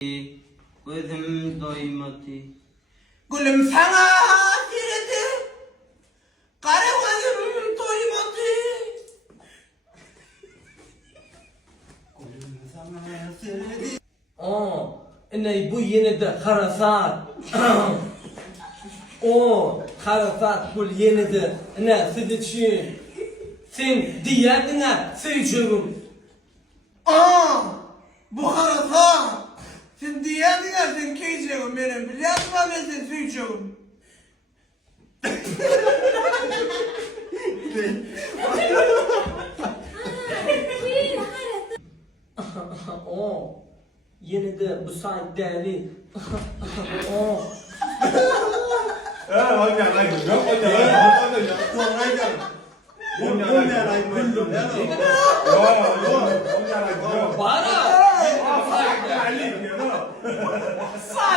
gözüm doymadı. Gülüm sana hasreti, kara gözüm doymadı. Gülüm sana hasreti. Ne bu yeni de karasat. Karasat bu yeni de ne siz için. Sen diyerdine seveceğim. Bu harasa. Sen diyedin ya sen keyeceğim benim. Biliyorsun ben seni söyleyeceğim. Yeni de bu saat değerli. Không nhà này cũng không nhà này không nhà này không nhà này mình luôn rồi không nhà này không Para. phải liền nữa Say